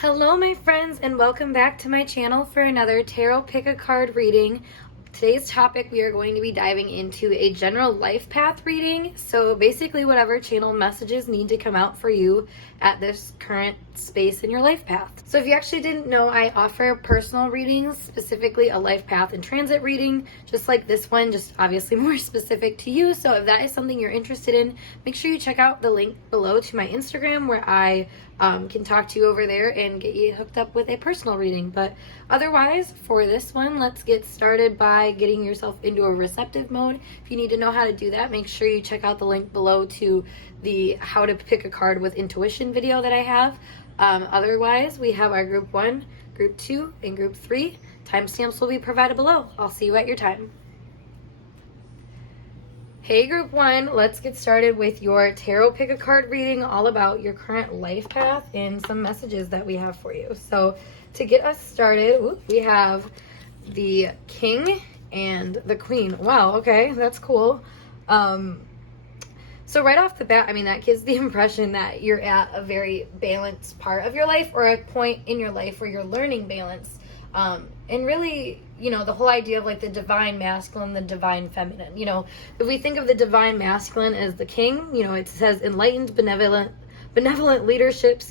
Hello my friends, and welcome back to my channel for another tarot pick a card reading. Today's topic, we are going to be diving into a general life path reading. So basically whatever channel messages need to come out for you at this current space in your life path. So if you actually didn't know, I offer personal readings, specifically a life path and transit reading, just like this one, just obviously more specific to you. So if that is something you're interested in, make sure you check out the link below to my Instagram where I can talk to you over there and get you hooked up with a personal reading. But otherwise, for this one, let's get started by getting yourself into a receptive mode. If you need to know how to do that, make sure you check out the link below to the how to pick a card with intuition video that I have. Otherwise, we have our group 1, group 2, and group 3. Timestamps will be provided below. I'll see you at your time. Hey group 1, let's get started with your tarot pick a card reading all about your current life path and some messages that we have for you. So to get us started, we have the King and the Queen. Wow, okay, that's cool. So right off the bat, I mean, that gives the impression that you're at a very balanced part of your life, or a point in your life where you're learning balance. And really, you know, the whole idea of like the divine masculine, the divine feminine, you know, if we think of the divine masculine as the king, you know, it says enlightened, benevolent leadership,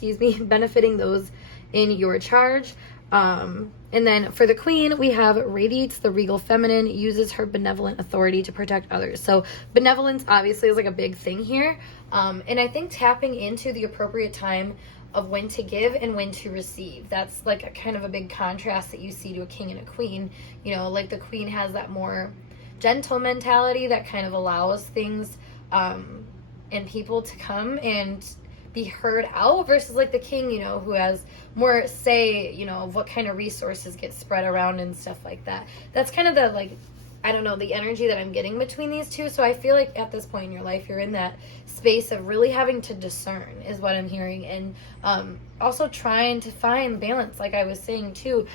benefiting those in your charge. And then for the queen, we have radiates the regal feminine, uses her benevolent authority to protect others. So benevolence obviously is like a big thing here. And I think tapping into the appropriate time of when to give and when to receive. That's like a kind of a big contrast that you see to a king and a queen. You know, like the queen has that more gentle mentality that kind of allows things and people to come and be heard out, versus like the king, you know, who has more say, you know, of what kind of resources get spread around and stuff like that. That's kind of the, like, I don't know, the energy that I'm getting between these two. So I feel like at this point in your life, you're in that space of really having to discern is what I'm hearing. And also trying to find balance, like I was saying too,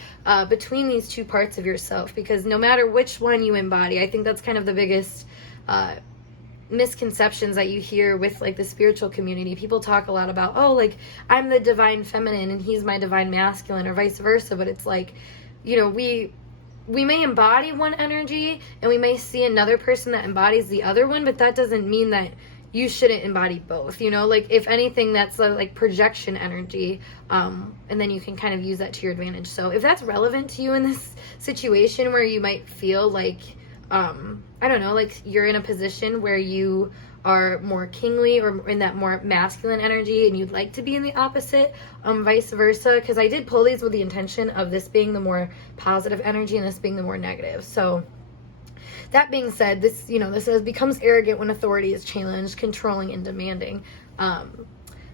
between these two parts of yourself, because no matter which one you embody, I think that's kind of the biggest misconceptions that you hear with like the spiritual community. People talk a lot about, oh, like I'm the divine feminine and he's my divine masculine, or vice versa. But it's like, you know, we may embody one energy and we may see another person that embodies the other one, but that doesn't mean that you shouldn't embody both, you know? Like if anything, that's like projection energy, and then you can kind of use that to your advantage. So if that's relevant to you in this situation where you might feel like I don't know, like you're in a position where you are more kingly or in that more masculine energy and you'd like to be in the opposite, vice versa, because I did pull these with the intention of this being the more positive energy and this being the more negative. So that being said, this, you know, this says becomes arrogant when authority is challenged, controlling and demanding.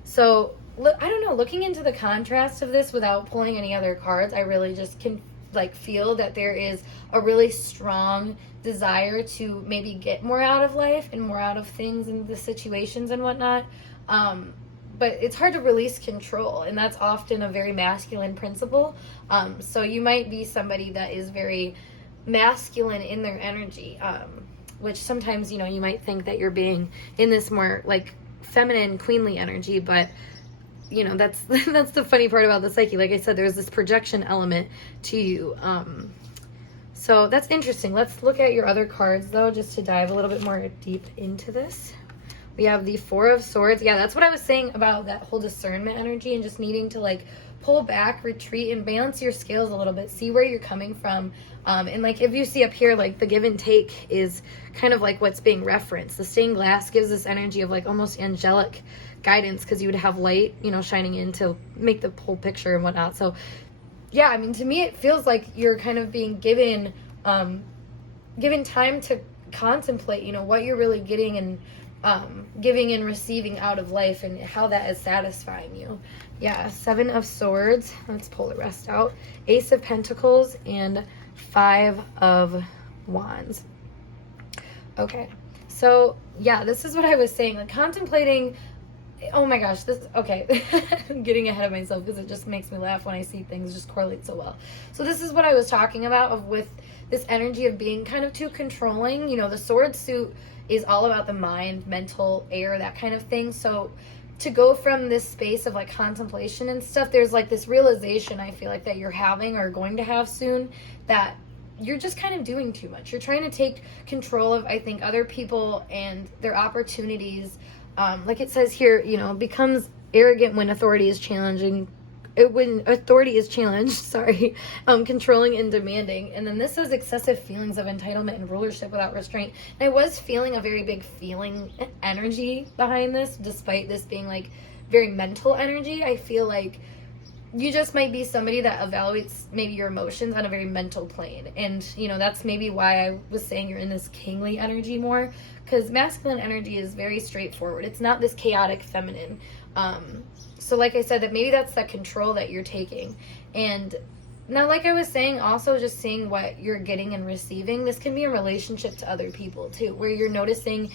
So I don't know, looking into the contrast of this without pulling any other cards, I really just can like feel that there is a really strong desire to maybe get more out of life and more out of things and the situations and whatnot. But it's hard to release control, and that's often a very masculine principle. So you might be somebody that is very masculine in their energy, which sometimes, you know, you might think that you're being in this more like feminine, queenly energy, but you know, that's the funny part about the psyche. Like I said, there's this projection element to you. So that's interesting. Let's look at your other cards though, just to dive a little bit more deep into this. We have the Four of Swords. Yeah, that's what I was saying about that whole discernment energy and just needing to like pull back, retreat, and balance your scales a little bit. See where you're coming from. And like if you see up here, like the give and take is kind of like what's being referenced. The stained glass gives this energy of like almost angelic guidance, because you would have light, you know, shining in to make the whole picture and whatnot. So yeah, I mean, to me it feels like you're kind of being given time to contemplate, you know, what you're really getting and giving and receiving out of life and how that is satisfying you. Yeah, Seven of Swords. Let's pull the rest out. Ace of Pentacles and Five of Wands. Okay, so yeah, this is what I was saying, like contemplating. Oh my gosh, okay. I'm getting ahead of myself because it just makes me laugh when I see things just correlate so well. So this is what I was talking about with this energy of being kind of too controlling. You know, the sword suit is all about the mind, mental, air, that kind of thing. So to go from this space of like contemplation and stuff, there's like this realization I feel like that you're having or going to have soon, that you're just kind of doing too much. You're trying to take control of, I think, other people and their opportunities. Like it says here, you know, becomes arrogant when authority is challenging. When authority is challenged, controlling and demanding. And then this says excessive feelings of entitlement and rulership without restraint. And I was feeling a very big feeling energy behind this, despite this being like very mental energy. I feel like you just might be somebody that evaluates maybe your emotions on a very mental plane. And, you know, that's maybe why I was saying you're in this kingly energy more, because masculine energy is very straightforward. It's not this chaotic feminine. So like I said, that maybe that's that control that you're taking. And now, like I was saying, also just seeing what you're getting and receiving. This can be in relationship to other people too, where you're noticing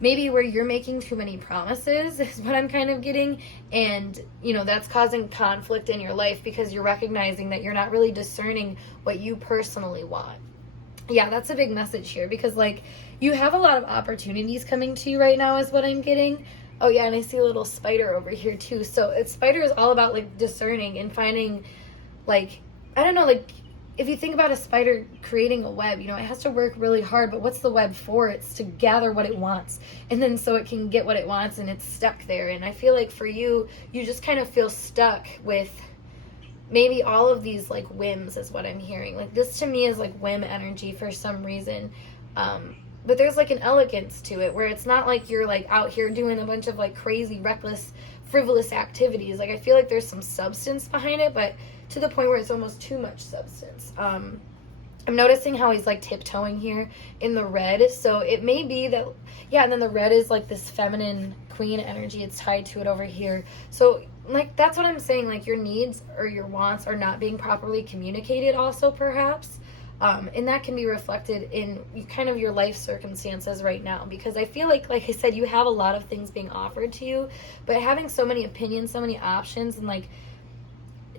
maybe where you're making too many promises is what I'm kind of getting. And, you know, that's causing conflict in your life because you're recognizing that you're not really discerning what you personally want. Yeah, that's a big message here, because like you have a lot of opportunities coming to you right now is what I'm getting. Oh yeah, and I see a little spider over here too. So spider is all about like discerning and finding, like, I don't know, like if you think about a spider creating a web, you know, it has to work really hard, but what's the web for? It's to gather what it wants, and then so it can get what it wants, and it's stuck there. And I feel like for you, you just kind of feel stuck with maybe all of these like whims is what I'm hearing. Like this to me is like whim energy for some reason. But there's like an elegance to it where it's not like you're like out here doing a bunch of like crazy, reckless, frivolous activities. Like I feel like there's some substance behind it, but to the point where it's almost too much substance. I'm noticing how he's like tiptoeing here in the red. So it may be that, yeah, and then the red is like this feminine queen energy. It's tied to it over here. So like that's what I'm saying, like your needs or your wants are not being properly communicated also perhaps. And that can be reflected in kind of your life circumstances right now, because I feel like I said, you have a lot of things being offered to you, but having so many opinions, so many options, and like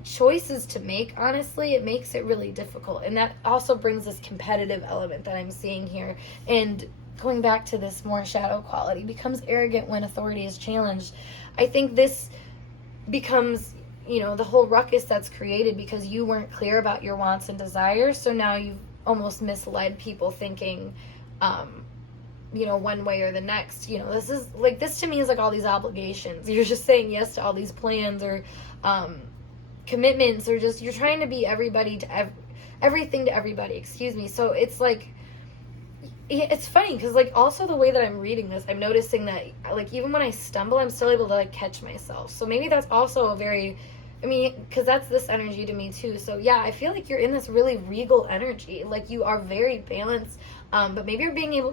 choices to make, honestly, it makes it really difficult. And that also brings this competitive element that I'm seeing here. And going back to this more shadow quality, becomes arrogant when authority is challenged. I think this becomes, you know, the whole ruckus that's created because you weren't clear about your wants and desires. So now you've almost misled people thinking, you know, one way or the next. You know, this to me is like all these obligations. You're just saying yes to all these plans or commitments, or just you're trying to be everybody to everything to everybody. Excuse me. So it's like, it's funny because like also the way that I'm reading this, I'm noticing that like even when I stumble, I'm still able to like catch myself. So maybe that's also a very, I mean, because that's this energy to me too. So yeah, I feel like you're in this really regal energy. Like you are very balanced, but maybe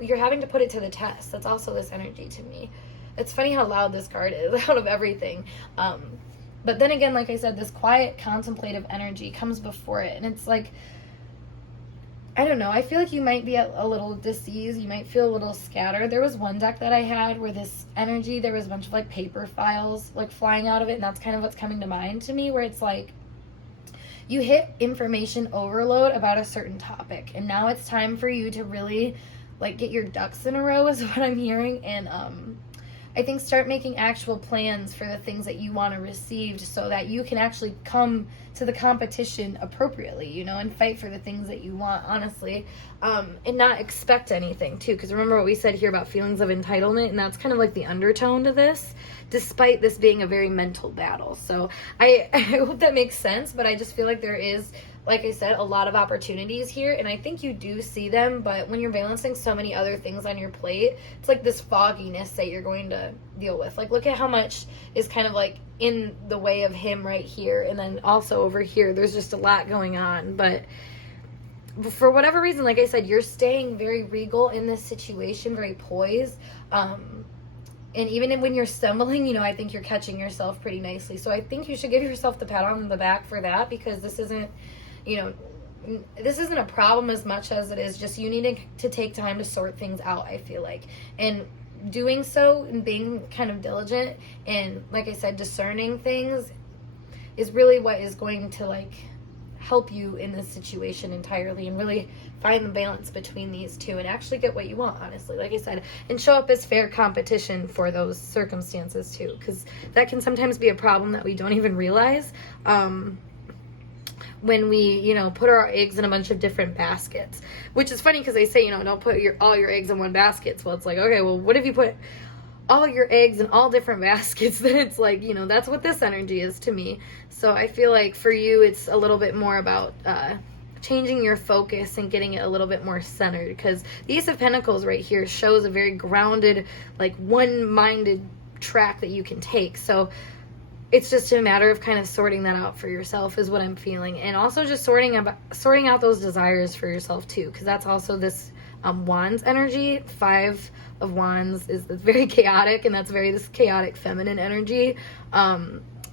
you're having to put it to the test. That's also this energy to me. It's funny how loud this card is out of everything. But then again, like I said, this quiet contemplative energy comes before it. And it's like, I don't know, I feel like you might be a little diseased. You might feel a little scattered. There was one deck that I had where this energy, there was a bunch of like paper files like flying out of it, and that's kind of what's coming to mind to me, where it's like you hit information overload about a certain topic, and now it's time for you to really like get your ducks in a row is what I'm hearing. And I think start making actual plans for the things that you want to receive so that you can actually come to the competition appropriately, you know, and fight for the things that you want, honestly, and not expect anything too. Because remember what we said here about feelings of entitlement, and that's kind of like the undertone to this, despite this being a very mental battle. So I hope that makes sense, but I just feel like there is, like I said, a lot of opportunities here, and I think you do see them, but when you're balancing so many other things on your plate, it's like this fogginess that you're going to deal with. Like, look at how much is kind of like in the way of him right here, and then also over here, there's just a lot going on. But for whatever reason, like I said, you're staying very regal in this situation, very poised, and even when you're stumbling, you know, I think you're catching yourself pretty nicely. So I think you should give yourself the pat on the back for that, because this isn't, you know, this isn't a problem as much as it is just you needing to take time to sort things out, I feel like. And doing so and being kind of diligent and, like I said, discerning things is really what is going to like help you in this situation entirely, and really find the balance between these two and actually get what you want, honestly, like I said, and show up as fair competition for those circumstances too, because that can sometimes be a problem that we don't even realize when we, put our eggs in a bunch of different baskets, which is funny because they say, don't put all your eggs in one basket. Well, it's like, okay, well, what if you put all your eggs in all different baskets? Then it's like, that's what this energy is to me. So I feel like for you, it's a little bit more about changing your focus and getting it a little bit more centered, because the Ace of Pentacles right here shows a very grounded, like one-minded track that you can take. So it's just a matter of kind of sorting that out for yourself is what I'm feeling. And also just sorting out those desires for yourself too, because that's also this Wands energy. 5 of Wands is very chaotic, and that's very this chaotic feminine energy.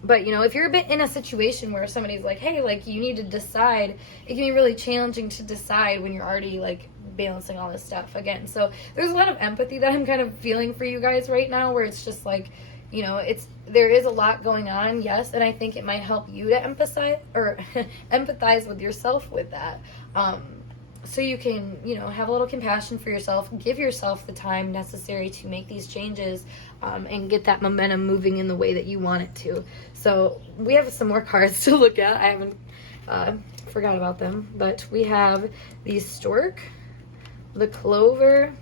But if you're a bit in a situation where somebody's like, hey, like you need to decide, it can be really challenging to decide when you're already like balancing all this stuff again. So there's a lot of empathy that I'm kind of feeling for you guys right now, where it's just like, there is a lot going on, yes, and I think it might help you to empathize with yourself with that. So you can, have a little compassion for yourself, give yourself the time necessary to make these changes, and get that momentum moving in the way that you want it to. So we have some more cards to look at. I haven't forgot about them, but we have the stork, the clover,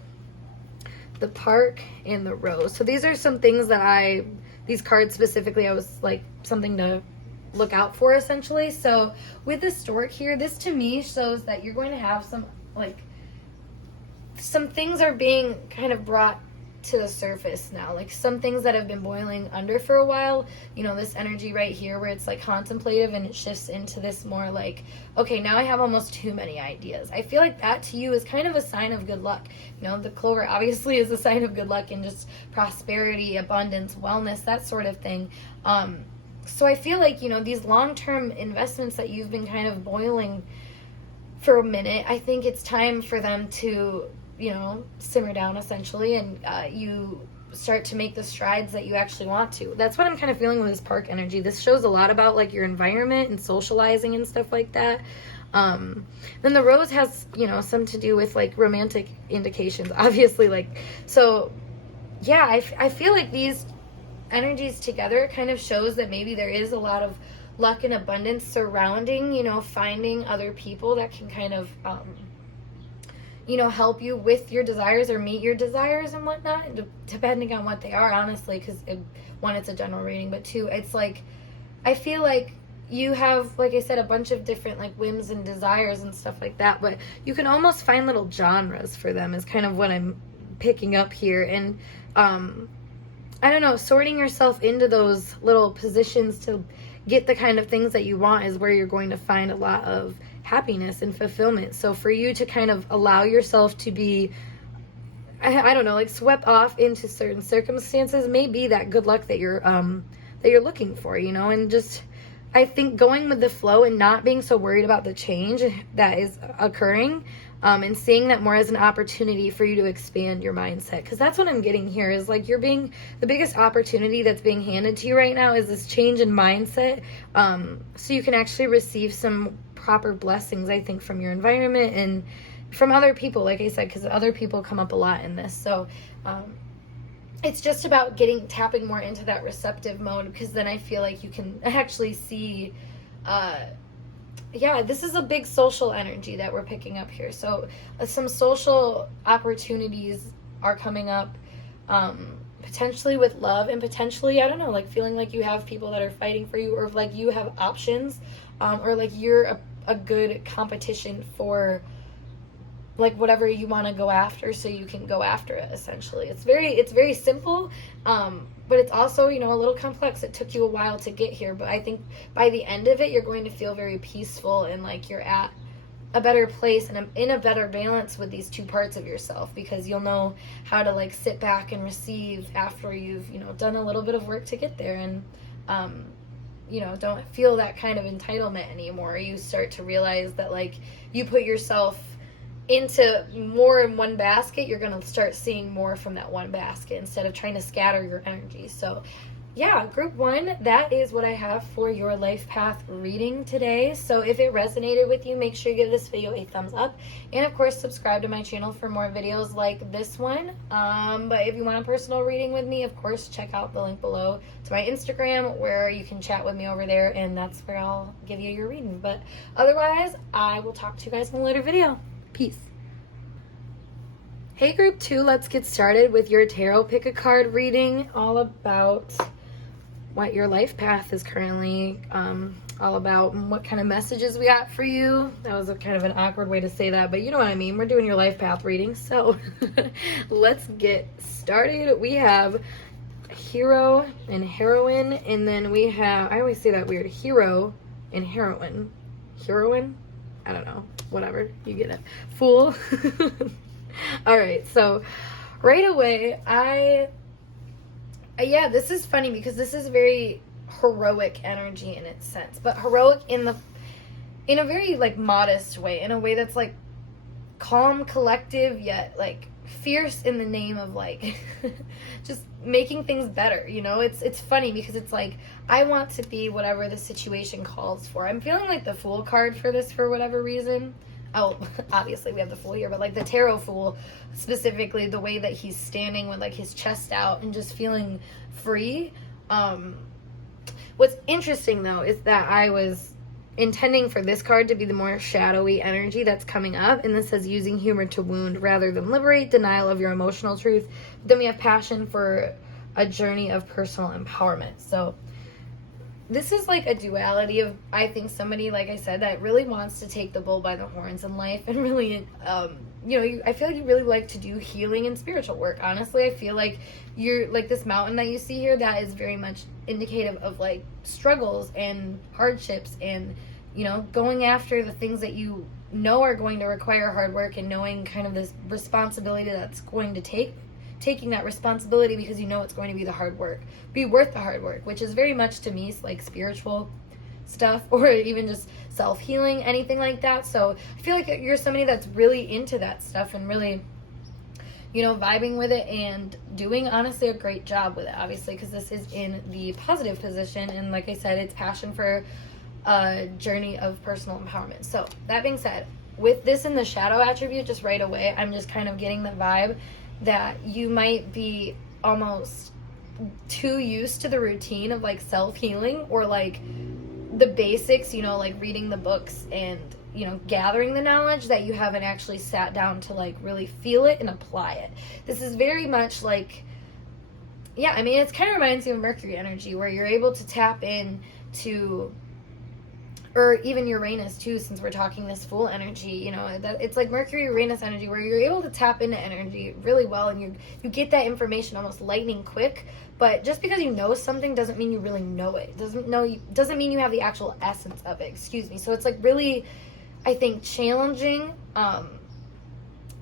the park, and the rose. So these are some things that these cards specifically, I was like something to look out for essentially. So with the stork here, this to me shows that you're going to have some things are being kind of brought to the surface now, like some things that have been boiling under for a while. This energy right here where it's like contemplative, and it shifts into this more like, okay, now I have almost too many ideas. I feel like that to you is kind of a sign of good luck. The clover obviously is a sign of good luck and just prosperity, abundance, wellness, that sort of thing. So I feel like, these long-term investments that you've been kind of boiling for a minute, I think it's time for them to, simmer down essentially, and you start to make the strides that you actually want to. That's what I'm kind of feeling with this park energy. This shows a lot about like your environment and socializing and stuff like that. Then the rose has, some to do with like romantic indications, obviously, like, so yeah, I feel like these energies together kind of shows that maybe there is a lot of luck and abundance surrounding, finding other people that can kind of, help you with your desires or meet your desires and whatnot, depending on what they are, honestly, because one, it's a general reading, but two, it's like, I feel like you have, like I said, a bunch of different like whims and desires and stuff like that, but you can almost find little genres for them is kind of what I'm picking up here. And I don't know, sorting yourself into those little positions to get the kind of things that you want is where you're going to find a lot of happiness and fulfillment. So for you to kind of allow yourself to be, I don't know, like swept off into certain circumstances may be that good luck that you're looking for, and just, I think going with the flow and not being so worried about the change that is occurring, and seeing that more as an opportunity for you to expand your mindset. Because that's what I'm getting here is like the biggest opportunity that's being handed to you right now is this change in mindset. So you can actually receive some proper blessings, I think, from your environment and from other people, like I said, because other people come up a lot in this. So it's just about tapping more into that receptive mode, because then I feel like you can actually see, this is a big social energy that we're picking up here. So some social opportunities are coming up, potentially with love, and potentially, I don't know, like feeling like you have people that are fighting for you, or like you have options, or like you're a good competition for like whatever you want to go after, so you can go after it essentially. It's very simple, but it's also, a little complex. It took you a while to get here, but I think by the end of it, you're going to feel very peaceful and like you're at a better place and in a better balance with these two parts of yourself, because you'll know how to like sit back and receive after you've, done a little bit of work to get there, and don't feel that kind of entitlement anymore. You start to realize that like you put yourself into more in one basket, you're going to start seeing more from that one basket instead of trying to scatter your energy. So yeah, group 1, that is what I have for your life path reading today. So if it resonated with you, make sure you give this video a thumbs up, and of course subscribe to my channel for more videos like this one. But if you want a personal reading with me, of course check out the link below to my Instagram, where you can chat with me over there, and that's where I'll give you your reading. But otherwise, I will talk to you guys in a later video. Peace. Hey group 2, let's get started with your tarot pick a card reading, all about what your life path is currently all about, and what kind of messages we got for you. That was a kind of an awkward way to say that, but you know what I mean. We're doing your life path reading, so let's get started. We have hero and heroine, and then we have, I always say that weird, hero and heroine. Heroine? I don't know. Whatever. You get it. Fool. All right, so right away, yeah, this is funny because this is very heroic energy in its sense, but heroic in a very like modest way, in a way that's like calm, collective, yet like fierce in the name of like just making things better, you know? It's funny because it's like, I want to be whatever the situation calls for. I'm feeling like the Fool card for this for whatever reason. Oh, obviously we have the Fool here, but like the Tarot Fool, specifically the way that he's standing with like his chest out and just feeling free. What's interesting though is that I was intending for this card to be the more shadowy energy that's coming up, and this says using humor to wound rather than liberate, denial of your emotional truth. Then we have passion for a journey of personal empowerment. So this is like a duality of, I think, somebody, like I said, that really wants to take the bull by the horns in life and really, you know, I feel like you really like to do healing and spiritual work. Honestly, I feel like you're like this mountain that you see here, that is very much indicative of like struggles and hardships and, you know, going after the things that you know are going to require hard work, and knowing kind of this responsibility that's going to taking that responsibility because you know it's going to be the hard work, be worth the hard work, which is very much to me like spiritual stuff, or even just self-healing, anything like that. So I feel like you're somebody that's really into that stuff and really, you know, vibing with it and doing honestly a great job with it, obviously, because this is in the positive position, and like I said, it's passion for a journey of personal empowerment. So that being said, with this in the shadow attribute, just right away, I'm just kind of getting the vibe that you might be almost too used to the routine of like self-healing, or like the basics, you know, like reading the books and, you know, gathering the knowledge, that you haven't actually sat down to like really feel it and apply it. This is very much like, yeah, I mean, it kind of reminds me of Mercury energy, where you're able to tap in to, or even Uranus too, since we're talking this Fool energy, you know, that it's like Mercury Uranus energy, where you're able to tap into energy really well, and you get that information almost lightning quick. But just because you know something doesn't mean you really know it. Doesn't mean you have the actual essence of it. Excuse me. So it's like really, I think, challenging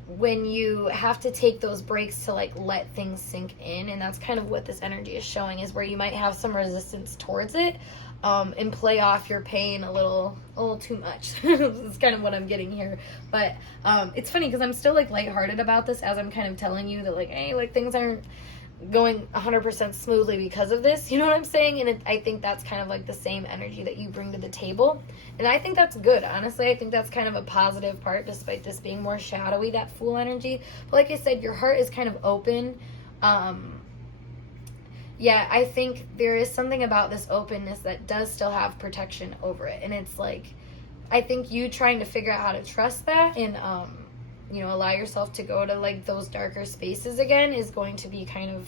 when you have to take those breaks to like let things sink in, and that's kind of what this energy is showing, is where you might have some resistance towards it. And play off your pain a little too much. That's kind of what I'm getting here. But it's funny because I'm still like lighthearted about this as I'm kind of telling you that like, hey, like things aren't going 100% smoothly because of this. You know what I'm saying? And I think that's kind of like the same energy that you bring to the table. And I think that's good. Honestly, I think that's kind of a positive part, despite this being more shadowy, that Fool energy. But like I said, your heart is kind of open. Yeah, I think there is something about this openness that does still have protection over it. And it's like, I think you trying to figure out how to trust that and, you know, allow yourself to go to like those darker spaces again is going to be kind of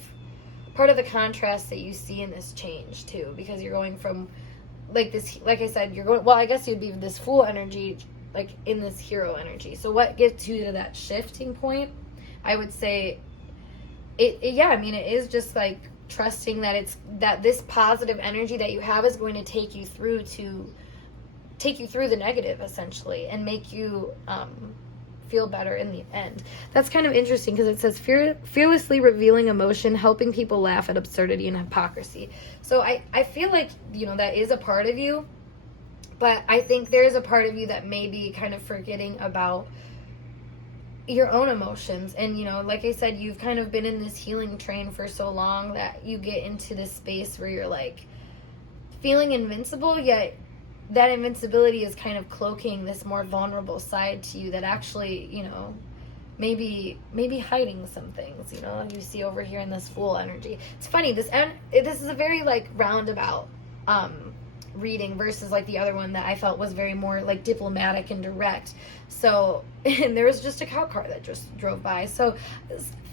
part of the contrast that you see in this change too. Because you're going from like this, like I said, you're going, well, I guess you'd be this Fool energy, like in this hero energy. So what gets you to that shifting point? I would say yeah, I mean, it is just like trusting that this positive energy that you have is going to take you through the negative, essentially, and make you feel better in the end. That's kind of interesting because it says fearlessly revealing emotion, helping people laugh at absurdity and hypocrisy. So I feel like, you know, that is a part of you, but I think there is a part of you that may be kind of forgetting about your own emotions. And, you know, like I said, you've kind of been in this healing train for so long that you get into this space where you're like feeling invincible, yet that invincibility is kind of cloaking this more vulnerable side to you that actually, you know, maybe hiding some things, you know, you see over here in this Fool energy. It's funny, this is a very like roundabout reading versus like the other one that I felt was very more like diplomatic and direct. So, and there was just a cop car that just drove by. So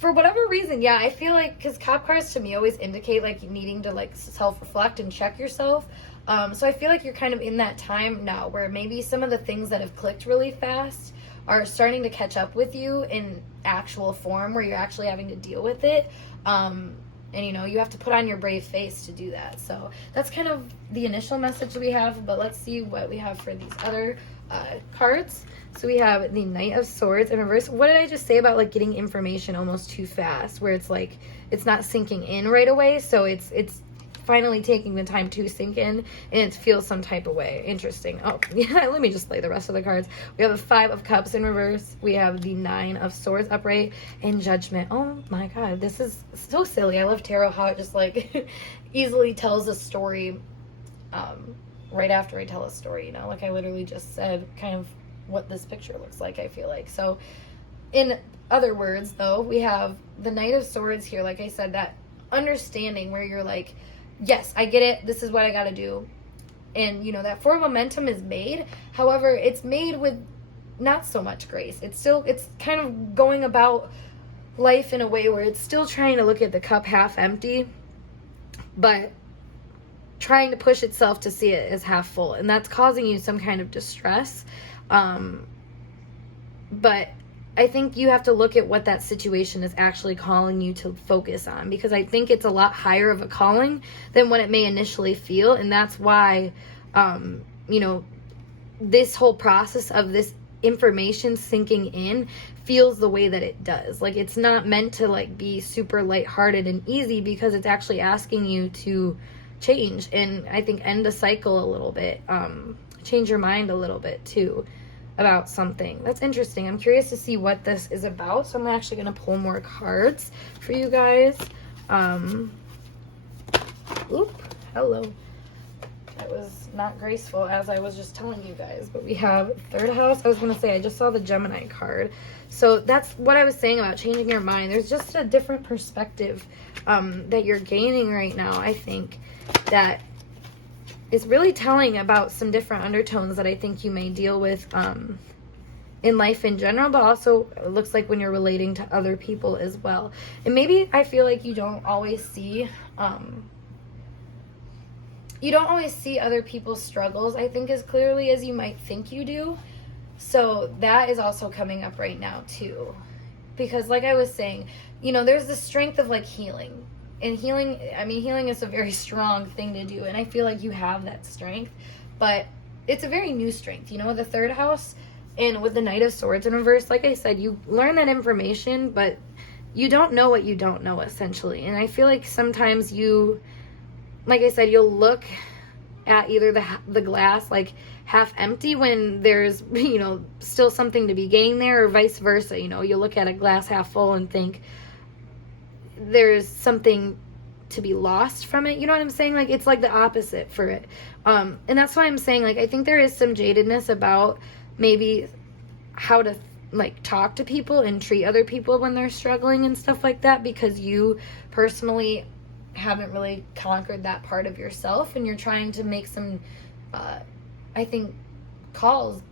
for whatever reason, yeah, I feel like, because cop cars to me always indicate like needing to like self-reflect and check yourself. So I feel like you're kind of in that time now where maybe some of the things that have clicked really fast are starting to catch up with you in actual form where you're actually having to deal with it. And, you know, you have to put on your brave face to do that. So that's kind of the initial message we have, but let's see what we have for these other cards. So we have the Knight of Swords in reverse. What did I just say about like getting information almost too fast, where it's like it's not sinking in right away, so it's finally taking the time to sink in, and it feels some type of way. Interesting. Oh, yeah, let me just play the rest of the cards. We have the 5 of Cups in reverse. We have the 9 of Swords upright, and Judgment. Oh my god, this is so silly. I love tarot, how it just like easily tells a story right after I tell a story, you know? Like I literally just said kind of what this picture looks like, I feel like. So in other words, though, we have the Knight of Swords here, like I said, that understanding where you're like, yes, I get it. This is what I got to do. And, you know, that forward momentum is made. However, it's made with not so much grace. It's kind of going about life in a way where it's still trying to look at the cup half empty, but trying to push itself to see it as half full. And that's causing you some kind of distress. But I think you have to look at what that situation is actually calling you to focus on, because I think it's a lot higher of a calling than what it may initially feel. And that's why, you know, this whole process of this information sinking in feels the way that it does. Like, it's not meant to like be super lighthearted and easy, because it's actually asking you to change and I think end a cycle a little bit, change your mind a little bit too about something. That's interesting. I'm curious to see what this is about, so I'm actually going to pull more cards for you guys. Oop, hello. That was not graceful, as I was just telling you guys, but we have 3rd house. I was going to say, I just saw the Gemini card. So that's what I was saying about changing your mind. There's just a different perspective that you're gaining right now, I think, that is really telling about some different undertones that I think you may deal with in life in general, but also it looks like when you're relating to other people as well. And maybe I feel like you don't always see other people's struggles, I think, as clearly as you might think you do. So that is also coming up right now too, because like I was saying, you know, there's the strength of like healing. And healing, I mean, healing is a very strong thing to do, and I feel like you have that strength, but it's a very new strength, you know, the 3rd house, and with the Knight of Swords in reverse, like I said, you learn that information, but you don't know what you don't know, essentially. And I feel like sometimes you, like I said, you'll look at either the glass like half empty when there's, you know, still something to be gained there, or vice versa. You know, you'll look at a glass half full and think there's something to be lost from it. You know what I'm saying? Like, it's like the opposite for it. And that's why I'm saying, like, I think there is some jadedness about maybe how to like talk to people and treat other people when they're struggling and stuff like that, because you personally haven't really conquered that part of yourself, and you're trying to make some I think calls,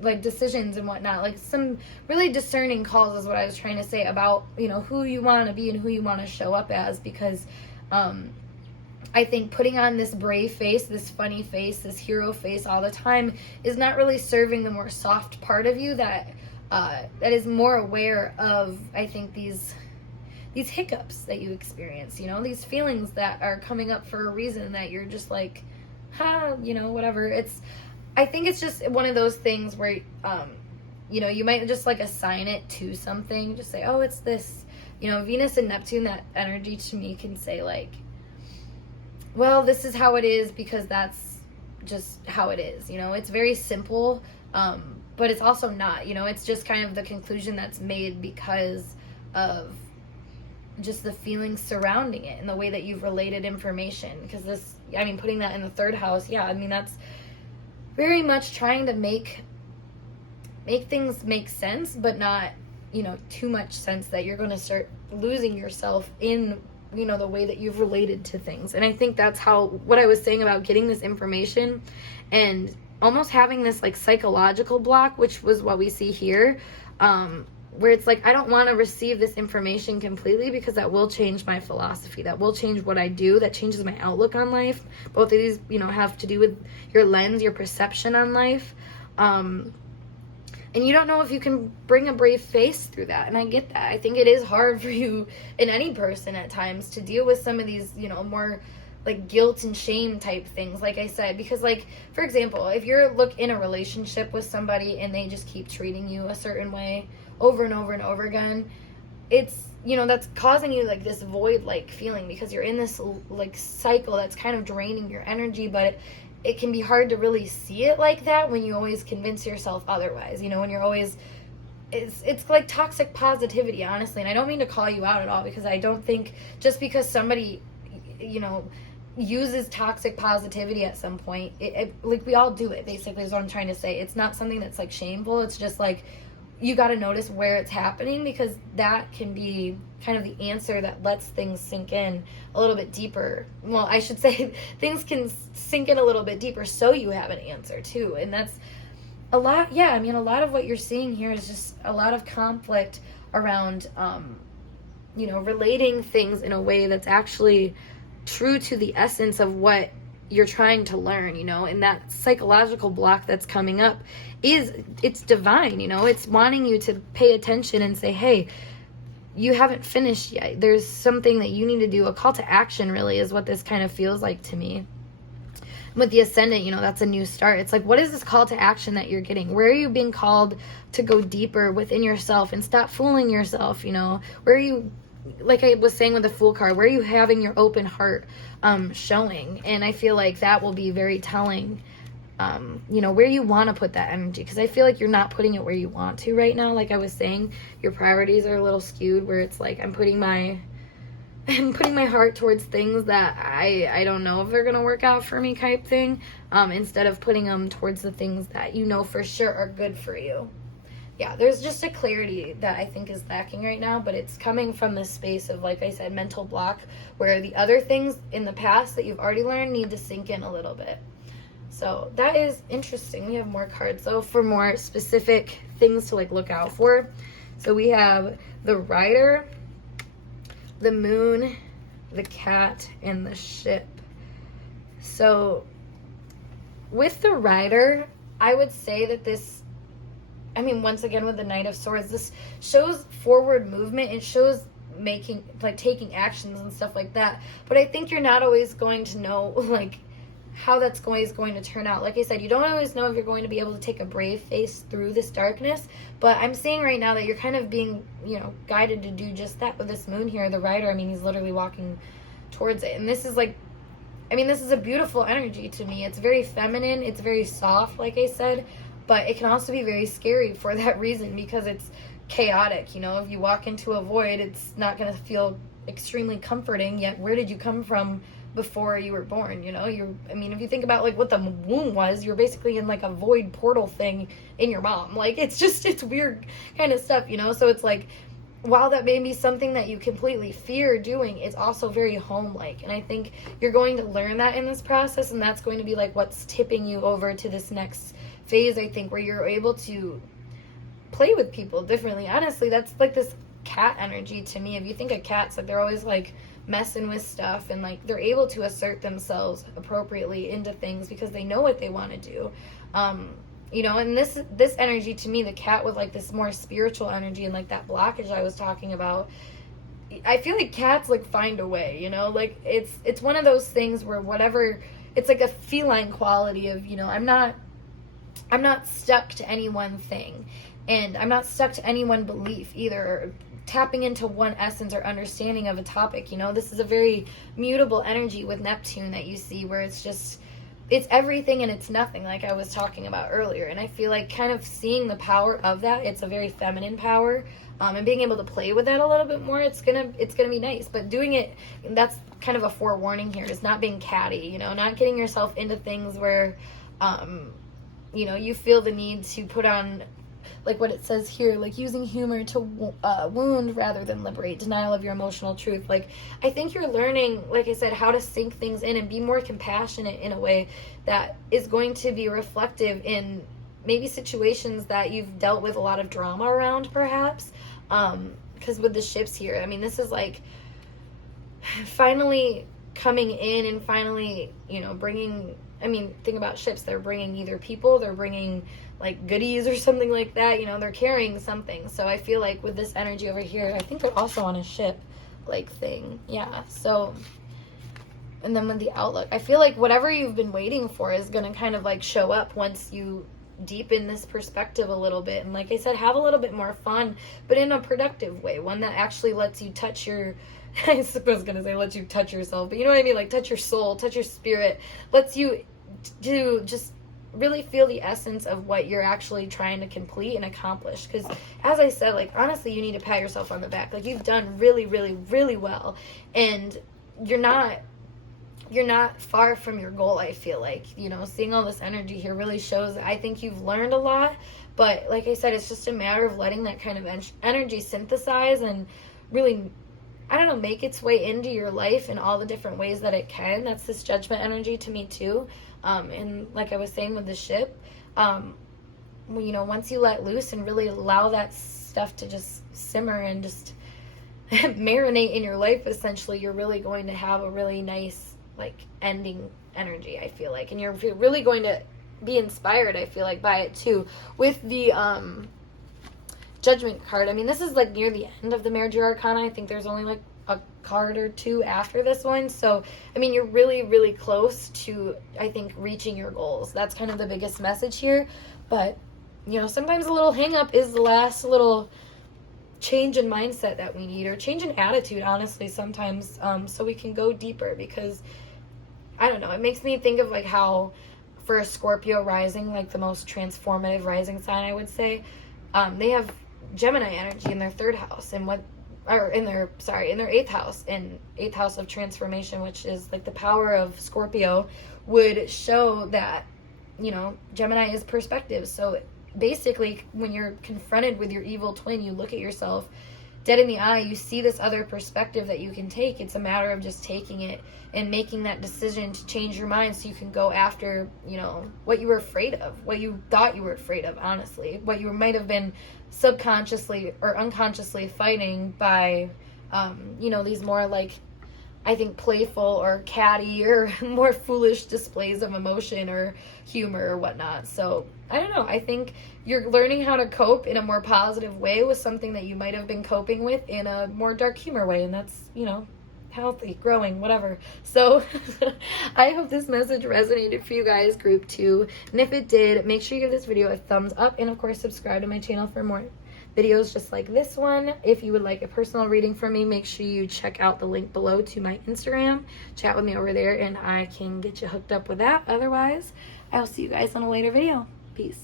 like decisions and whatnot, like some really discerning calls is what I was trying to say about, you know, who you want to be and who you want to show up as, because I think putting on this brave face, this funny face, this hero face all the time is not really serving the more soft part of you that that is more aware of, I think, these hiccups that you experience, you know, these feelings that are coming up for a reason that you're just like, you know, whatever. I think it's just one of those things where, you know, you might just like assign it to something, just say, oh, it's this, you know, Venus and Neptune, that energy to me can say like, well, this is how it is because that's just how it is, you know. It's very simple, but it's also not, you know, it's just kind of the conclusion that's made because of just the feelings surrounding it and the way that you've related information. Because this, I mean, putting that in the third house, yeah, I mean, that's very much trying to make things make sense, but not, you know, too much sense that you're going to start losing yourself in, you know, the way that you've related to things. And I think that's how, what I was saying about getting this information and almost having this like psychological block, which was what we see here, where it's like, I don't want to receive this information completely because that will change my philosophy. That will change what I do. That changes my outlook on life. Both of these, you know, have to do with your lens, your perception on life. And you don't know if you can bring a brave face through that. And I get that. I think it is hard for you and any person at times to deal with some of these, you know, more like guilt and shame type things, like I said. Because, like, for example, if you're in a relationship with somebody and they just keep treating you a certain way over and over and over again, it's, you know, that's causing you like this void like feeling because you're in this like cycle that's kind of draining your energy. But it can be hard to really see it like that when you always convince yourself otherwise, you know, when you're always, it's like toxic positivity, honestly. And I don't mean to call you out at all, because I don't think just because somebody, you know, uses toxic positivity at some point, like we all do it, basically, is what I'm trying to say. It's not something that's like shameful. It's just like, you got to notice where it's happening, because that can be kind of the answer that lets things sink in a little bit deeper. Well, I should say things can sink in a little bit deeper so you have an answer too. And that's a lot. Yeah, I mean, a lot of what you're seeing here is just a lot of conflict around, you know, relating things in a way that's actually true to the essence of what you're trying to learn, you know. And that psychological block that's coming up it's divine, you know. It's wanting you to pay attention and say, hey, you haven't finished yet. There's something that you need to do. A call to action really is what this kind of feels like to me. With the ascendant, you know, that's a new start. It's like, what is this call to action that you're getting? Where are you being called to go deeper within yourself and stop fooling yourself, you know? Where are you, like I was saying with the Fool card, where are you having your open heart showing? And I feel like that will be very telling, you know, where you want to put that energy. Because I feel like you're not putting it where you want to right now. Like I was saying, your priorities are a little skewed, where it's like, I'm putting my heart towards things that I don't know if they're going to work out for me type thing, instead of putting them towards the things that you know for sure are good for you. Yeah, there's just a clarity that I think is lacking right now, but it's coming from this space of, like I said, mental block, where the other things in the past that you've already learned need to sink in a little bit. So that is interesting. We have more cards, though, for more specific things to like look out for. So we have the Rider, the Moon, the Cat, and the Ship. So with the Rider, I would say that this, I mean, once again with the Knight of Swords, this shows forward movement. It shows making, like, taking actions and stuff like that. But I think you're not always going to know, like, how that's going to turn out. Like I said, you don't always know if you're going to be able to take a brave face through this darkness, but I'm seeing right now that you're kind of being, you know, guided to do just that with this Moon here. The Rider, I mean, he's literally walking towards it, and this is like, I mean, this is a beautiful energy to me. It's very feminine, it's very soft, like I said, but it can also be very scary for that reason, because it's chaotic. You know, if you walk into a void, it's not going to feel extremely comforting, yet where did you come from before you were born? You know, I mean, if you think about like what the womb was, you're basically in like a void portal thing in your mom. Like, it's weird kind of stuff, you know. So it's like, while that may be something that you completely fear doing, it's also very home-like. And I think you're going to learn that in this process, and that's going to be like what's tipping you over to this next phase, I think, where you're able to play with people differently. Honestly, that's like this cat energy to me. If you think of cats, like, they're always like messing with stuff, and like they're able to assert themselves appropriately into things because they know what they want to do. You know, and this energy to me, the cat, with like this more spiritual energy and like that blockage I was talking about, I feel like cats like find a way, you know, like it's one of those things where whatever, it's like a feline quality of, you know, I'm not stuck to any one thing, and I'm not stuck to any one belief either, or tapping into one essence or understanding of a topic. You know, this is a very mutable energy with Neptune that you see, where it's just, it's everything and it's nothing, like I was talking about earlier. And I feel like kind of seeing the power of that, it's a very feminine power, and being able to play with that a little bit more, it's gonna be nice. But doing it, that's kind of a forewarning here, is not being catty, you know, not getting yourself into things where you know, you feel the need to put on, like what it says here, like using humor to wound rather than liberate, denial of your emotional truth. Like, I think you're learning, like I said, how to sink things in and be more compassionate in a way that is going to be reflective in maybe situations that you've dealt with a lot of drama around, perhaps. Because with the ships here, I mean, this is like finally coming in and finally, you know, bringing, I mean, think about ships. They're bringing either people, they're bringing like goodies or something like that. You know, they're carrying something. So I feel like with this energy over here, I think they're also on a ship like thing. Yeah. So, and then with the outlook, I feel like whatever you've been waiting for is going to kind of like show up once you deepen this perspective a little bit. And like I said, have a little bit more fun, but in a productive way, one that actually lets you touch your, I was going to say lets you touch yourself, but you know what I mean? Like touch your soul, touch your spirit, lets you to just really feel the essence of what you're actually trying to complete and accomplish. Because as I said, like honestly, you need to pat yourself on the back. Like you've done really, really, really well, and you're not far from your goal. I feel like, you know, seeing all this energy here really shows that I think you've learned a lot, but like I said, it's just a matter of letting that kind of energy synthesize and really, I don't know, make its way into your life in all the different ways that it can. That's this judgment energy to me too. And like I was saying with the ship, you know, once you let loose and really allow that stuff to just simmer and just marinate in your life, essentially, you're really going to have a really nice like ending energy, I feel like, and you're really going to be inspired, I feel like, by it too. With the Judgment card, I mean, this is like near the end of the Marriage Arcana. I think there's only like a card or two after this one, so I mean, you're really, really close to, I think, reaching your goals. That's kind of the biggest message here. But you know, sometimes a little hang up is the last little change in mindset that we need, or change in attitude, honestly, sometimes, so we can go deeper. Because I don't know, it makes me think of like how for a Scorpio rising, like the most transformative rising sign, I would say, they have Gemini energy in their third house, and in their eighth house, and eighth house of transformation, which is like the power of Scorpio, would show that, you know, Gemini is perspective. So basically, when you're confronted with your evil twin, you look at yourself dead in the eye, you see this other perspective that you can take. It's a matter of just taking it and making that decision to change your mind so you can go after, you know, what you were afraid of, what you thought you were afraid of, honestly, what you might have been subconsciously or unconsciously fighting by, you know, these more like, I think, playful or catty or more foolish displays of emotion or humor or whatnot. So I don't know, I think you're learning how to cope in a more positive way with something that you might have been coping with in a more dark humor way, and that's, you know, healthy, growing, whatever. So I hope this message resonated for you guys, group 2, and if it did, make sure you give this video a thumbs up, and of course subscribe to my channel for more videos just like this one. If you would like a personal reading from me, make sure you check out the link below to my Instagram, chat with me over there, and I can get you hooked up with that. Otherwise, I'll see you guys on a later video. Peace.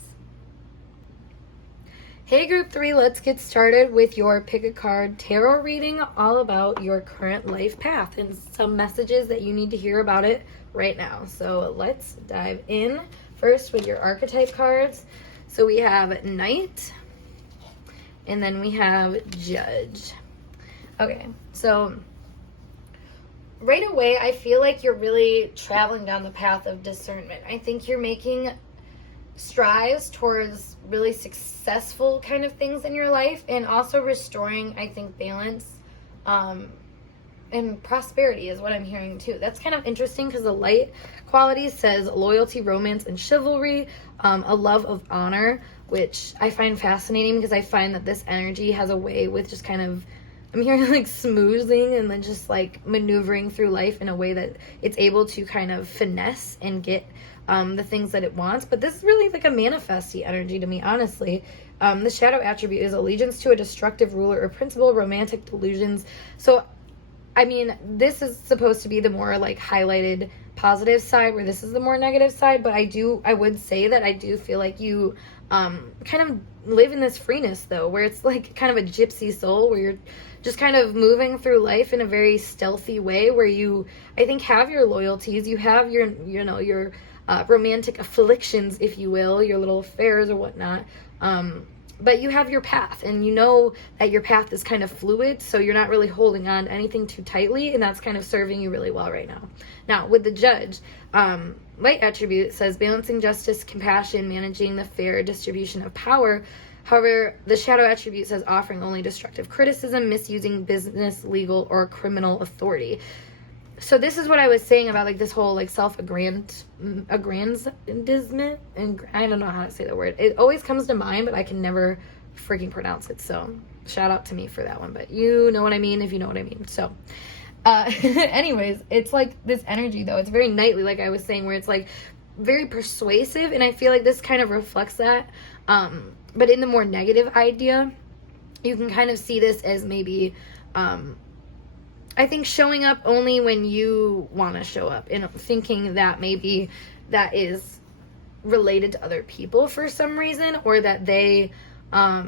Hey group 3, let's get started with your pick a card tarot reading, all about your current life path and some messages that you need to hear about it right now. So let's dive in first with your archetype cards. So we have Knight, and then we have Judge. Okay, so right away, I feel like you're really traveling down the path of discernment. I think you're making strives towards really successful kind of things in your life, and also restoring, I think, balance and prosperity is what I'm hearing too. That's kind of interesting because the light quality says loyalty, romance, and chivalry, a love of honor, which I find fascinating because I find that this energy has a way with just kind of, I'm hearing like smoothing and then just like maneuvering through life in a way that it's able to kind of finesse and get the things that it wants. But this is really like a manifesty energy to me, honestly. The shadow attribute is allegiance to a destructive ruler or principle, romantic delusions. So, I mean, this is supposed to be the more like highlighted positive side, where this is the more negative side. But I would say that I do feel like you kind of live in this freeness, though, where it's like kind of a gypsy soul, where you're just kind of moving through life in a very stealthy way, where you, I think, have your loyalties, you have your, you know, your romantic afflictions, if you will, your little affairs or whatnot. But you have your path, and you know that your path is kind of fluid, so you're not really holding on to anything too tightly, and that's kind of serving you really well right now. Now, with the Judge, light attribute says balancing justice, compassion, managing the fair distribution of power. However, the shadow attribute says offering only destructive criticism, misusing business, legal, or criminal authority. So this is what I was saying about like this whole like self-aggrandizement, and I don't know how to say the word. It always comes to mind, but I can never freaking pronounce it. So shout out to me for that one, but you know what I mean if you know what I mean. So anyways, it's like this energy though. It's very knightly, like I was saying, where it's like very persuasive, and I feel like this kind of reflects that. But in the more negative idea, you can kind of see this as maybe I think showing up only when you want to show up, and thinking that maybe that is related to other people for some reason, or that they, I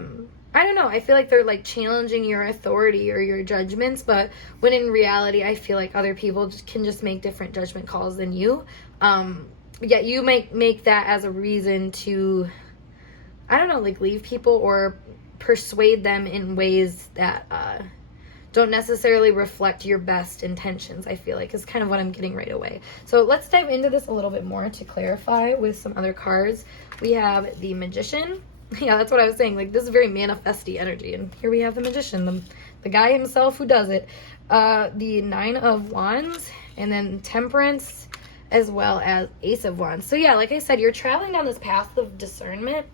don't know, I feel like they're like challenging your authority or your judgments, but when in reality, I feel like other people can just make different judgment calls than you. Yet you make that as a reason to, I don't know, like leave people or persuade them in ways that, don't necessarily reflect your best intentions, I feel like, is kind of what I'm getting right away. So let's dive into this a little bit more to clarify with some other cards. We have the Magician. Yeah, that's what I was saying. Like, this is very manifesty energy. And here we have the Magician, the guy himself who does it. The Nine of Wands, and then Temperance, as well as Ace of Wands. So yeah, like I said, you're traveling down this path of discernment.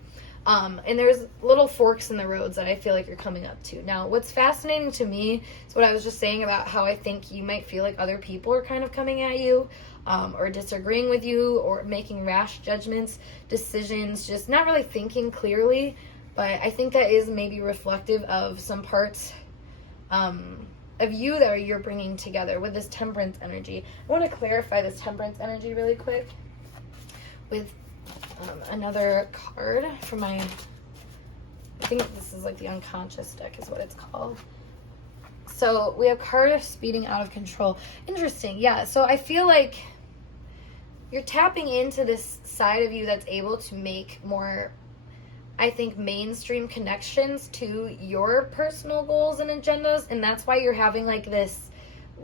And there's little forks in the roads that I feel like you're coming up to. Now, what's fascinating to me is what I was just saying about how I think you might feel like other people are kind of coming at you, or disagreeing with you, or making rash judgments, decisions, just not really thinking clearly. But I think that is maybe reflective of some parts of you that you're bringing together with this Temperance energy. I want to clarify this Temperance energy really quick with another card from my, I think this is like the unconscious deck is what it's called. So we have card of speeding out of control. Interesting. Yeah. So I feel like you're tapping into this side of you that's able to make more, I think, mainstream connections to your personal goals and agendas. And that's why you're having like this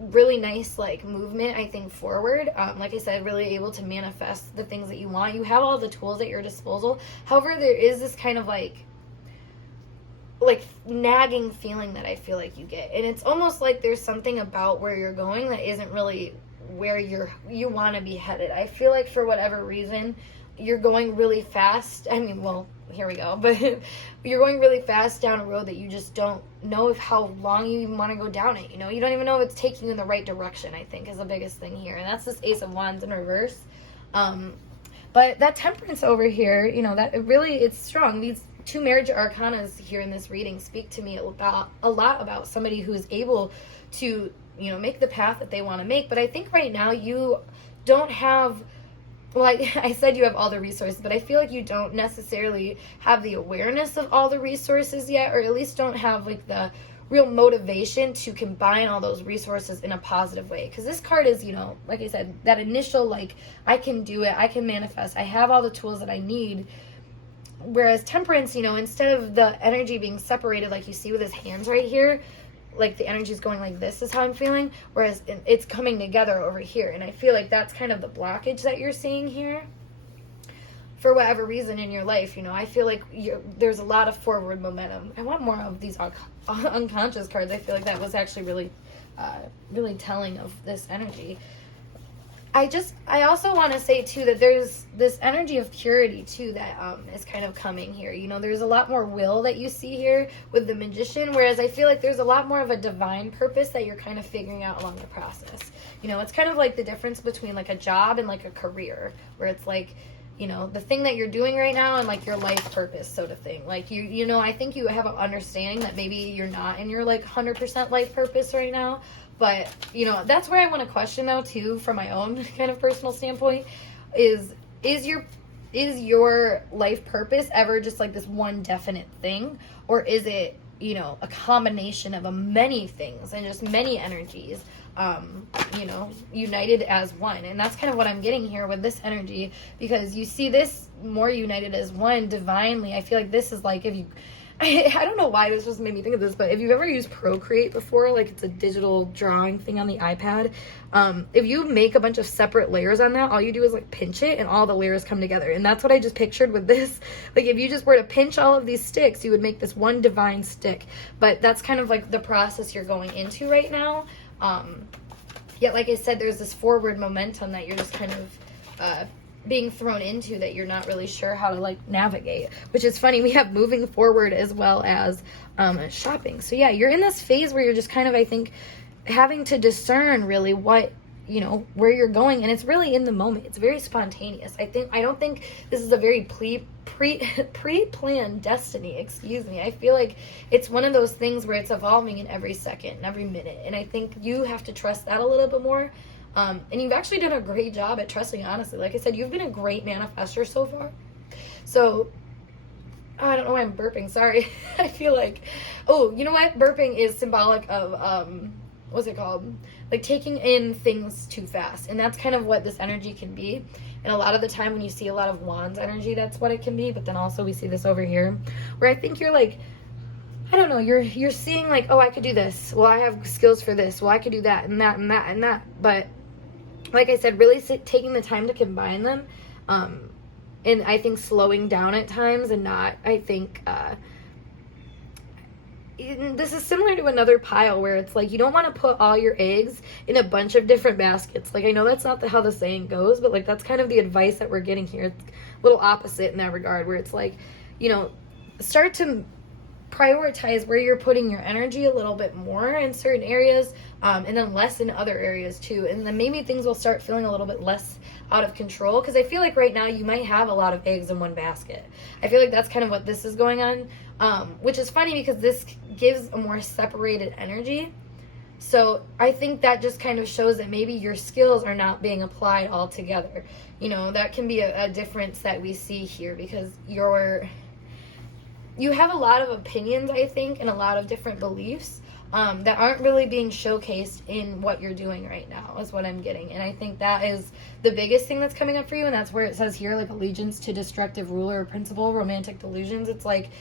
really nice like movement, I think, forward. Like I said, really able to manifest the things that you want. You have all the tools at your disposal. However, there is this kind of like nagging feeling that I feel like you get, and it's almost like there's something about where you're going that isn't really where you want to be headed. I feel like for whatever reason you're going really fast. I mean, well, here we go, but you're going really fast down a road that you just don't know if how long you even want to go down it. You know, you don't even know if it's taking you in the right direction, I think, is the biggest thing here. And that's this Ace of Wands in reverse. But that Temperance over here, you know, that it's strong. These two marriage arcanas here in this reading speak to me about a lot about somebody who's able to, you know, make the path that they want to make. But I think right now you don't have, well, I said you have all the resources, but I feel like you don't necessarily have the awareness of all the resources yet, or at least don't have like the real motivation to combine all those resources in a positive way. Because this card is, you know, like I said, that initial like, I can do it, I can manifest, I have all the tools that I need. Whereas Temperance, you know, instead of the energy being separated like you see with his hands right here, like the energy is going like this is how I'm feeling, whereas it's coming together over here. And I feel like that's kind of the blockage that you're seeing here for whatever reason in your life. You know, I feel like there's a lot of forward momentum. I want more of these unconscious cards. I feel like that was actually really really telling of this energy. I also want to say too that there's this energy of purity too that is kind of coming here. You know, there's a lot more will that you see here with the Magician, whereas I feel like there's a lot more of a divine purpose that you're kind of figuring out along the process. You know, it's kind of like the difference between like a job and like a career, where it's like, you know, the thing that you're doing right now and like your life purpose sort of thing. Like you know, I think you have an understanding that maybe you're not in your like 100% life purpose right now, But, you know, that's where I want to question, though, too, from my own kind of personal standpoint, is your life purpose ever just like this one definite thing, or is it, you know, a combination of many things and just many energies, you know, united as one? And that's kind of what I'm getting here with this energy, because you see this more united as one divinely. I feel like this is like, if you, I don't know why this just made me think of this, but if you've ever used Procreate before, like it's a digital drawing thing on the iPad, if you make a bunch of separate layers on that, all you do is like pinch it and all the layers come together. And that's what I just pictured with this. Like if you just were to pinch all of these sticks, you would make this one divine stick. But that's kind of like the process you're going into right now. Yet, like I said, there's this forward momentum that you're just kind of being thrown into, that you're not really sure how to like navigate, which is funny. We have moving forward as well as shopping. So yeah, you're in this phase where you're just kind of, I think, having to discern really what, you know, where you're going, and it's really in the moment. It's very spontaneous. I don't think this is a very pre-planned destiny, excuse me. I feel like it's one of those things where it's evolving in every second and every minute, and I think you have to trust that a little bit more. And you've actually done a great job at trusting, honestly. Like I said, you've been a great manifester so far. So, I don't know why I'm burping. Sorry. I feel like, oh, you know what? Burping is symbolic of, what's it called? Like taking in things too fast. And that's kind of what this energy can be. And a lot of the time when you see a lot of wands energy, that's what it can be. But then also we see this over here, where I think you're like, I don't know, you're seeing like, oh, I could do this. Well, I have skills for this. Well, I could do that and that and that and that. But like I said, really taking the time to combine them, and I think slowing down at times, and not, I think, this is similar to another pile where it's like you don't want to put all your eggs in a bunch of different baskets. Like, I know that's not how the saying goes, but like that's kind of the advice that we're getting here. It's a little opposite in that regard, where it's like, you know, start to prioritize where you're putting your energy a little bit more in certain areas, and then less in other areas too. And then maybe things will start feeling a little bit less out of control, because I feel like right now you might have a lot of eggs in one basket. I feel like that's kind of what this is going on, which is funny because this gives a more separated energy. So I think that just kind of shows that maybe your skills are not being applied all together. You know, that can be a difference that we see here, because you have a lot of opinions, I think, and a lot of different beliefs that aren't really being showcased in what you're doing right now, is what I'm getting. And I think that is the biggest thing that's coming up for you, and that's where it says here, like, allegiance to destructive ruler or principle, romantic delusions. It's like,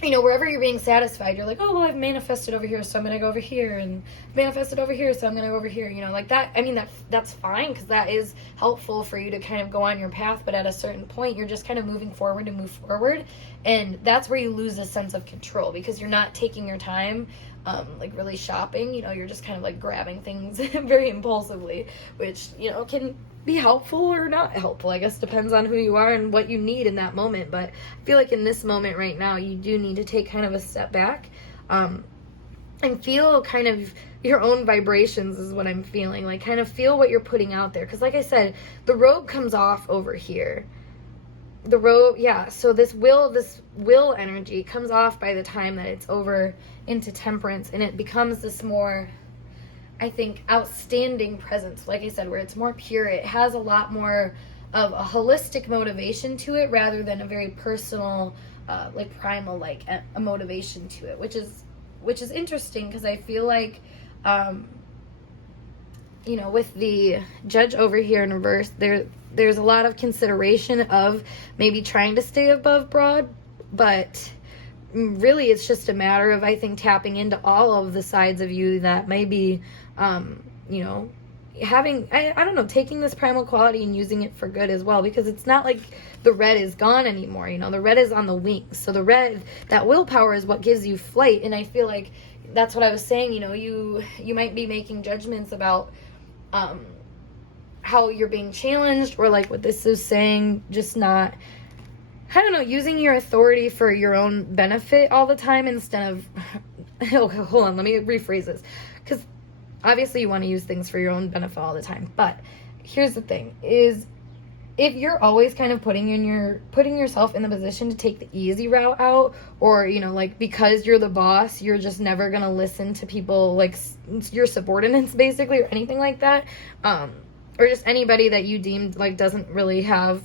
you know, wherever you're being satisfied, you're like, oh, well, I've manifested over here, so I'm going to go over here, and manifested over here, so I'm going to go over here, you know, like that. I mean, that's fine, because that is helpful for you to kind of go on your path, but at a certain point, you're just kind of moving forward to move forward, and that's where you lose a sense of control, because you're not taking your time, like really shopping. You know, you're just kind of like grabbing things very impulsively, which, you know, can be helpful or not helpful. I guess depends on who you are and what you need in that moment. But I feel like in this moment right now, you do need to take kind of a step back, and feel kind of your own vibrations, is what I'm feeling. Like, kind of feel what you're putting out there. Because like I said, the robe comes off over here. The robe, yeah, so this will energy comes off by the time that it's over into temperance, and it becomes this more, I think, outstanding presence, like I said, where it's more pure. It has a lot more of a holistic motivation to it, rather than a very personal, like primal, like a motivation to it, which is interesting, because I feel like, you know, with the Judge over here in reverse, there's a lot of consideration of maybe trying to stay above broad, but really it's just a matter of, I think, tapping into all of the sides of you that may be, you know, having, I don't know, taking this primal quality and using it for good as well, because it's not like the red is gone anymore. You know, the red is on the wings. So the red, that willpower, is what gives you flight. And I feel like that's what I was saying. You know, you might be making judgments about how you're being challenged, or like what this is saying, just not, I don't know, using your authority for your own benefit all the time, instead of okay, hold on, let me rephrase this, because obviously you want to use things for your own benefit all the time, but here's the thing, is if you're always kind of putting yourself in the position to take the easy route out, or, you know, like, because you're the boss, you're just never gonna listen to people, like, your subordinates, basically, or anything like that, or just anybody that you deemed, like, doesn't really have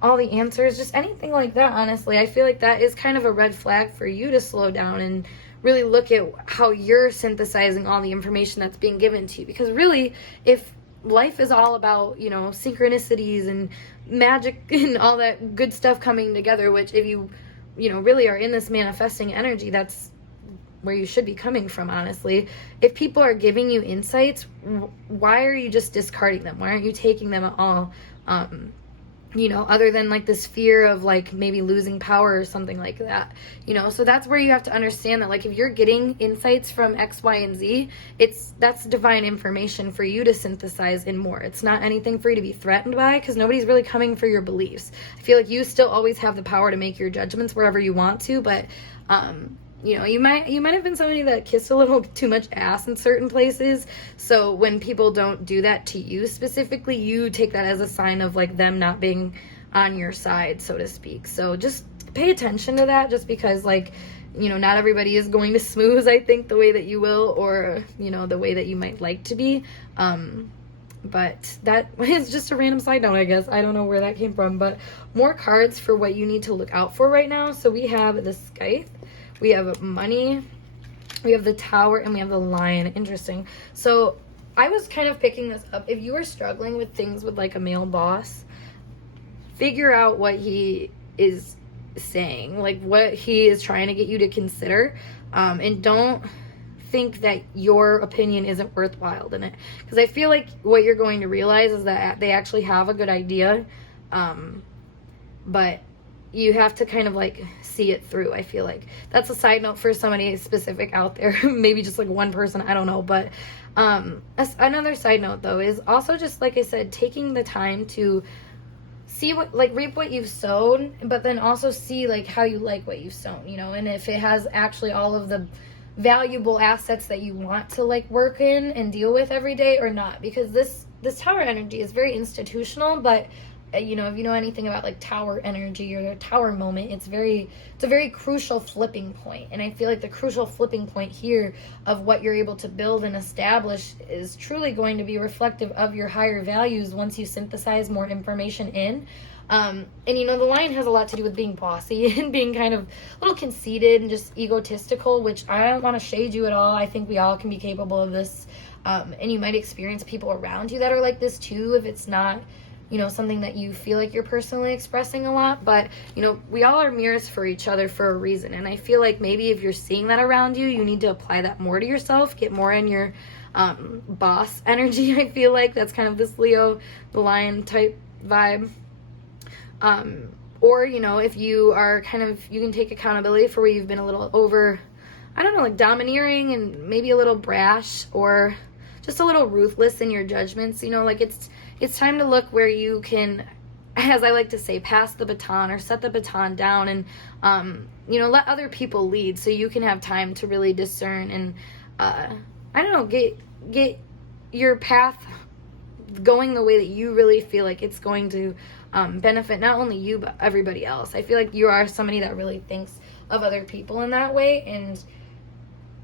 all the answers, just anything like that, honestly, I feel like that is kind of a red flag for you to slow down and really look at how you're synthesizing all the information that's being given to you. Because really, if life is all about, you know, synchronicities and magic and all that good stuff coming together, which if you know, really are in this manifesting energy, that's where you should be coming from, honestly. If people are giving you insights, why are you just discarding them? Why aren't you taking them at all? You know, other than like this fear of like maybe losing power or something like that, you know. So that's where you have to understand that, like, if you're getting insights from X, Y, and Z, that's divine information for you to synthesize in more. It's not anything for you to be threatened by, because nobody's really coming for your beliefs. I feel like you still always have the power to make your judgments wherever you want to, but you know, you might have been somebody that kissed a little too much ass in certain places. So when people don't do that to you specifically, you take that as a sign of like them not being on your side, so to speak. So just pay attention to that, just because, like, you know, not everybody is going to smooth, I think, the way that you will, or, you know, the way that you might like to be. But that is just a random side note, I guess. I don't know where that came from, but more cards for what you need to look out for right now. So we have the Scythe. We have money, we have the Tower, and we have the Lion. Interesting. So I was kind of picking this up. If you are struggling with things with like a male boss, figure out what he is saying, like what he is trying to get you to consider, and don't think that your opinion isn't worthwhile in it. Because I feel like what you're going to realize is that they actually have a good idea, but you have to kind of like see it through. I feel like that's a side note for somebody specific out there, maybe just like one person, I don't know. But another side note though is also just, like I said, taking the time to see what, like, reap what you've sown, but then also see like how you like what you've sown, you know, and if it has actually all of the valuable assets that you want to like work in and deal with every day or not. Because this Tower energy is very institutional, but you know, if you know anything about like Tower energy or the Tower moment, it's a very crucial flipping point. And I feel like the crucial flipping point here of what you're able to build and establish is truly going to be reflective of your higher values once you synthesize more information in. And you know, the Lion has a lot to do with being bossy and being kind of a little conceited and just egotistical, which I don't want to shade you at all. I think we all can be capable of this. And you might experience people around you that are like this too, if it's not, you know, something that you feel like you're personally expressing a lot. But, you know, we all are mirrors for each other for a reason. And I feel like maybe if you're seeing that around you, you need to apply that more to yourself, get more in your boss energy. I feel like that's kind of this Leo, the Lion type vibe. Or, you know, if you are kind of, you can take accountability for where you've been a little over, I don't know, like domineering and maybe a little brash or just a little ruthless in your judgments. You know, like it's time to look where you can, as I like to say, pass the baton or set the baton down and, you know, let other people lead so you can have time to really discern and, I don't know, get your path going the way that you really feel like it's going to benefit not only you but everybody else. I feel like you are somebody that really thinks of other people in that way, and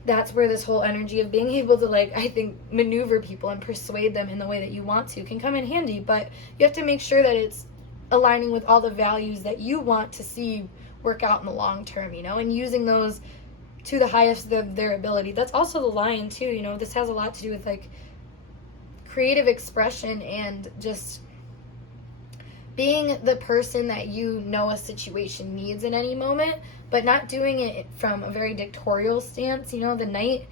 that's where this whole energy of being able to, like, I think, maneuver people and persuade them in the way that you want to can come in handy. But you have to make sure that it's aligning with all the values that you want to see work out in the long term, you know, and using those to the highest of their ability. That's also the Lion too, you know. This has a lot to do with like creative expression and just being the person that you know a situation needs in any moment, but not doing it from a very dictatorial stance. You know, the Knight,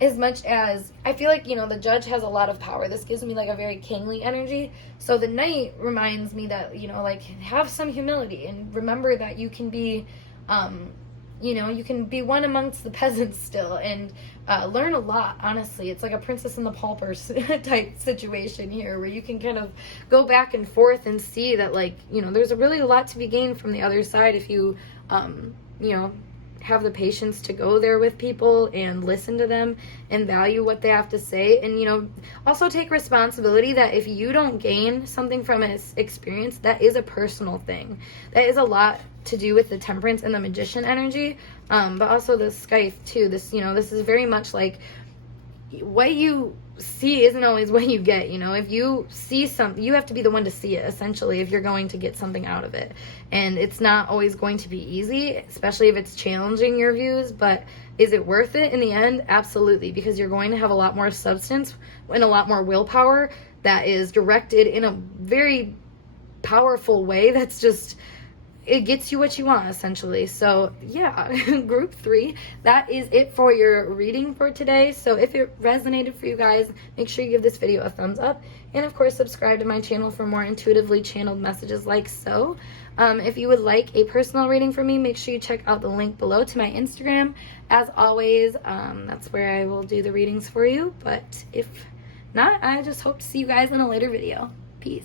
as much as I feel like, you know, the Judge has a lot of power, this gives me like a very kingly energy. So the Knight reminds me that, you know, like, have some humility and remember that you can be, you know, you can be one amongst the peasants still and learn a lot, honestly. It's like a Princess and the Paupers type situation here where you can kind of go back and forth and see that, like, you know, there's really a lot to be gained from the other side if you, you know, have the patience to go there with people and listen to them and value what they have to say. And, you know, also take responsibility that if you don't gain something from an experience, that is a personal thing. That is a lot to do with the temperance and the magician energy, but also the scythe too. This, you know, this is very much like what you see isn't always what you get. You know, if you see something, you have to be the one to see it, essentially, if you're going to get something out of it. And it's not always going to be easy, especially if it's challenging your views, but is it worth it in the end? Absolutely, because you're going to have a lot more substance and a lot more willpower that is directed in a very powerful way that's just, it gets you what you want, essentially. So yeah, group 3, that is it for your reading for today. So if it resonated for you guys, make sure you give this video a thumbs up, and of course subscribe to my channel for more intuitively channeled messages like so. If you would like a personal reading from me, make sure you check out the link below to my Instagram. As always, that's where I will do the readings for you, but if not, I just hope to see you guys in a later video. Peace.